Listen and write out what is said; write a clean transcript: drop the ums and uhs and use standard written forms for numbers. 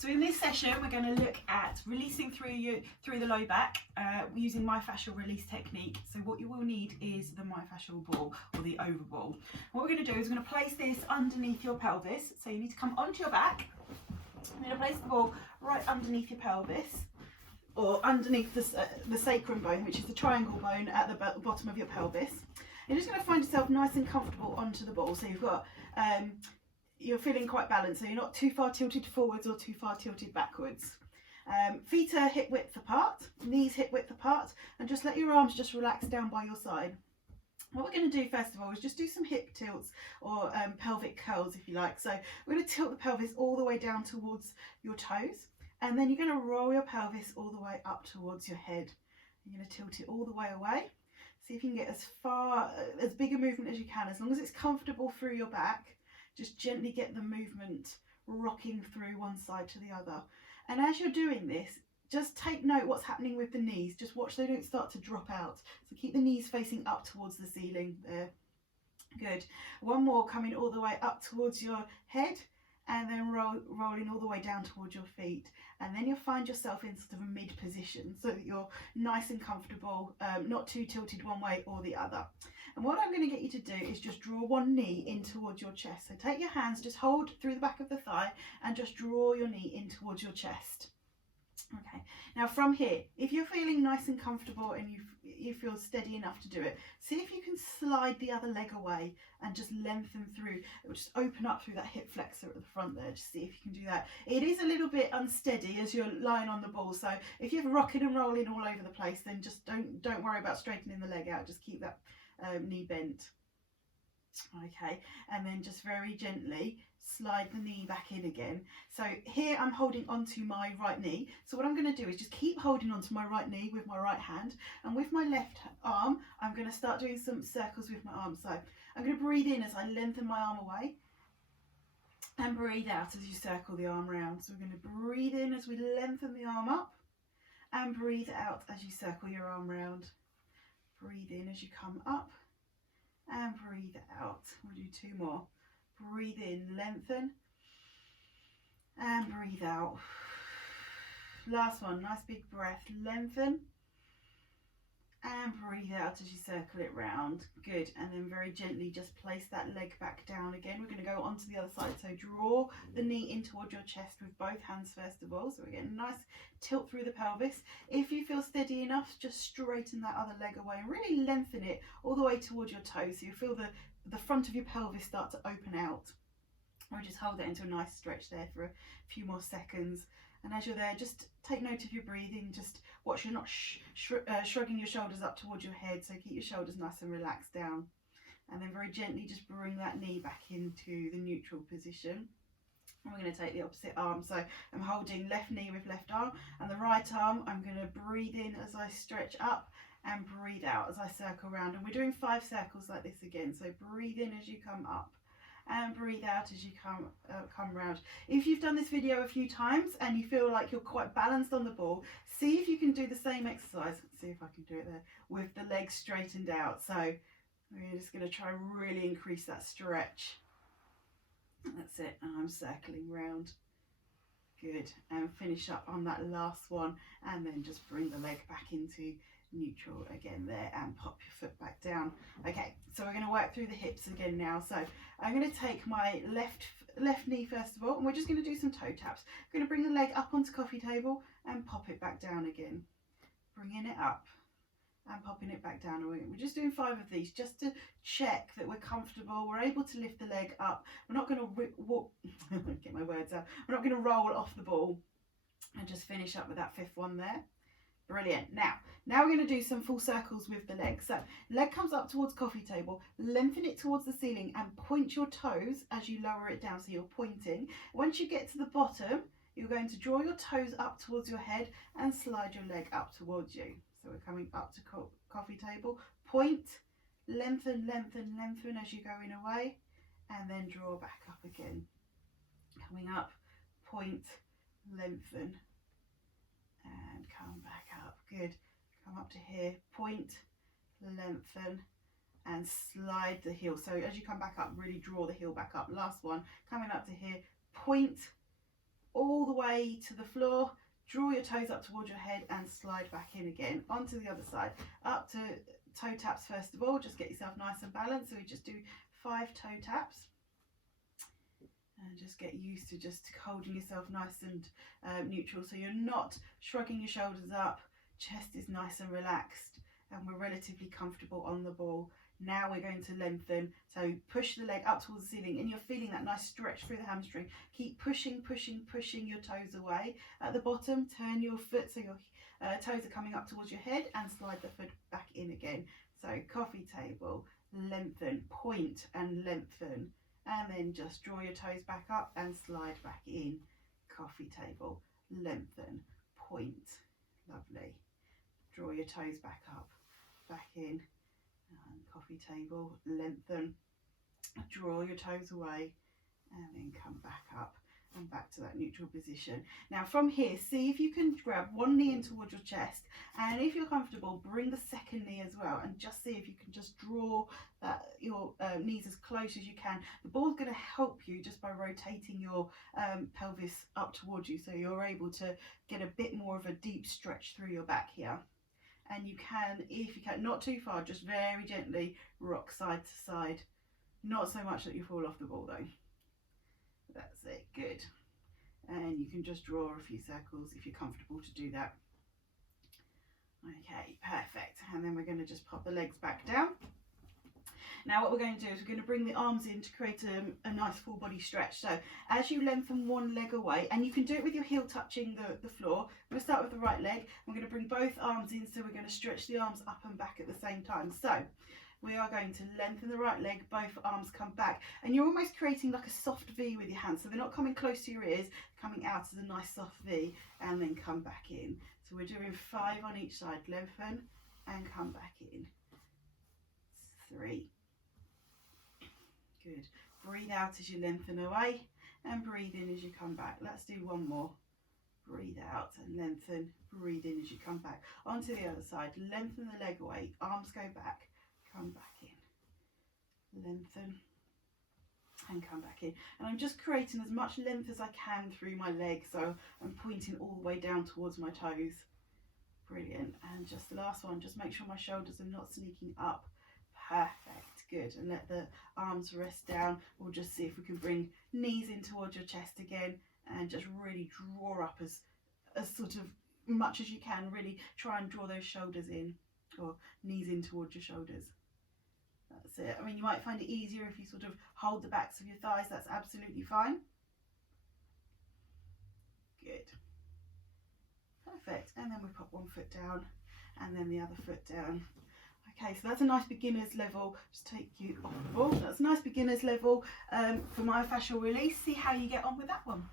So in this session, we're going to look at releasing through the low back using myofascial release technique. So what you will need is the myofascial ball or the over ball. What we're going to do is we're going to place this underneath your pelvis. So you need to come onto your back. You're going to place the ball right underneath your pelvis, or underneath the sacrum bone, which is the triangle bone at the bottom of your pelvis. You're just going to find yourself nice and comfortable onto the ball. So you've got you're feeling quite balanced, so you're not too far tilted forwards or too far tilted backwards. Feet are hip width apart, knees hip width apart, and just let your arms just relax down by your side. What we're going to do first of all is just do some hip tilts or pelvic curls, if you like. So we're going to tilt the pelvis all the way down towards your toes, and then you're going to roll your pelvis all the way up towards your head. You're going to tilt it all the way away. See if you can get as big a movement as you can, as long as it's comfortable through your back. Just gently get the movement rocking through one side to the other. And as you're doing this, just take note what's happening with the knees. Just watch they don't start to drop out. So keep the knees facing up towards the ceiling there. Good. One more, coming all the way up towards your head, and then rolling all the way down towards your feet. And then you'll find yourself in sort of a mid position so that you're nice and comfortable, not too tilted one way or the other. And what I'm going to get you to do is just draw one knee in towards your chest. So take your hands, just hold through the back of the thigh and just draw your knee in towards your chest. Okay, now from here, if you're feeling nice and comfortable and you feel steady enough to do it, see if you can slide the other leg away and just lengthen through. It will just open up through that hip flexor at the front there. Just see if you can do that. It is a little bit unsteady as you're lying on the ball, so if you're rocking and rolling all over the place, then just don't worry about straightening the leg out. Just keep that knee bent. Okay, and then just very gently slide the knee back in again. So here I'm holding onto my right knee. So what I'm going to do is just keep holding onto my right knee with my right hand, and with my left arm I'm going to start doing some circles with my arm. So I'm going to breathe in as I lengthen my arm away, and breathe out as you circle the arm round. So we're going to breathe in as we lengthen the arm up, and breathe out as you circle your arm round. Breathe in as you come up, and breathe out. We'll do two more. Breathe in, lengthen, and breathe out. Last one, nice big breath, lengthen, and breathe out as you circle it round. Good. And then very gently just place that leg back down again. We're going to go onto the other side. So draw the knee in towards your chest with both hands first of all. So we're getting a nice tilt through the pelvis. If you feel steady enough, just straighten that other leg away and really lengthen it all the way towards your toes. So you feel the front of your pelvis start to open out. Or just hold that into a nice stretch there for a few more seconds. And as you're there, just take note of your breathing. Just watch you're not shrugging your shoulders up towards your head. So keep your shoulders nice and relaxed down. And then very gently just bring that knee back into the neutral position. And we're going to take the opposite arm. So I'm holding left knee with left arm, and the right arm I'm going to breathe in as I stretch up and breathe out as I circle around. And we're doing 5 circles like this again. So breathe in as you come up, and breathe out as you come round. If you've done this video a few times and you feel like you're quite balanced on the ball, see if you can do the same exercise. Let's see if I can do it there with the legs straightened out. So we're just going to try and really increase that stretch. That's it, and I'm circling round. Good, and finish up on that last one, and then just bring the leg back into neutral again there, and pop your foot back down. Okay, so we're going to work through the hips again now. So I'm going to take my left knee first of all, and we're just going to do some toe taps. I'm going to bring the leg up onto coffee table and pop it back down again, bringing it up and popping it back down. We're just doing 5 of these just to check that we're comfortable, we're able to lift the leg up. We're not going to walk get my words out, we're not going to roll off the ball. And just finish up with that 5th one there. Brilliant. Now we're going to do some full circles with the leg. So leg comes up towards coffee table, lengthen it towards the ceiling and point your toes as you lower it down. So you're pointing. Once you get to the bottom, you're going to draw your toes up towards your head and slide your leg up towards you. So we're coming up to coffee table, point, lengthen, lengthen, lengthen as you're going away, and then draw back up again. Coming up, point, lengthen, and come back up. Good. Come up to here, point, lengthen, and slide the heel. So as you come back up, really draw the heel back up. Last one, coming up to here, point, all the way to the floor, draw your toes up towards your head and slide back in again. Onto the other side, up to toe taps first of all, just get yourself nice and balanced. So we just do 5 toe taps. And just get used to just holding yourself nice and neutral, so you're not shrugging your shoulders up, chest is nice and relaxed, and we're relatively comfortable on the ball. Now we're going to lengthen, so push the leg up towards the ceiling, and you're feeling that nice stretch through the hamstring. Keep pushing, pushing, pushing your toes away. At the bottom, turn your foot so your toes are coming up towards your head, and slide the foot back in again. So coffee table, lengthen, point and lengthen. And then just draw your toes back up and slide back in. Coffee table, lengthen, point. Lovely. Draw your toes back up, back in. And coffee table, lengthen. Draw your toes away and then come back up and back to that neutral position. Now from here, see if you can grab one knee in towards your chest, and if you're comfortable, bring the second knee as well, and just see if you can just draw that your knees as close as you can. The ball's going to help you just by rotating your pelvis up towards you, so you're able to get a bit more of a deep stretch through your back here. And you can, if you can, not too far, just very gently rock side to side. Not so much that you fall off the ball though. That's it, good. And you can just draw a few circles if you're comfortable to do that. Okay, perfect. And then we're going to just pop the legs back down. Now what we're going to do is we're going to bring the arms in to create a nice full body stretch. So as you lengthen one leg away, and you can do it with your heel touching the floor. We're going to start with the right leg. We're going to bring both arms in, so we're going to stretch the arms up and back at the same time. So we are going to lengthen the right leg, both arms come back, and you're almost creating like a soft V with your hands, so they're not coming close to your ears, coming out as a nice soft V, and then come back in. So we're doing 5 on each side, lengthen and come back in. 3. Good. Breathe out as you lengthen away and breathe in as you come back. Let's do one more. Breathe out and lengthen, breathe in as you come back. Onto the other side, lengthen the leg away, arms go back, come back in, lengthen and come back in. And I'm just creating as much length as I can through my leg, so I'm pointing all the way down towards my toes. Brilliant. And just the last one, just make sure my shoulders are not sneaking up. Perfect, good. And let the arms rest down. We'll just see if we can bring knees in towards your chest again, and just really draw up as sort of much as you can. Really try and draw those shoulders in, or knees in towards your shoulders. That's it. I mean, you might find it easier if you sort of hold the backs of your thighs. That's absolutely fine. Good. Perfect. And then we pop one foot down and then the other foot down. Okay, so that's a nice beginner's level. Just take you off the ball. That's a nice beginner's level for myofascial release. See how you get on with that one.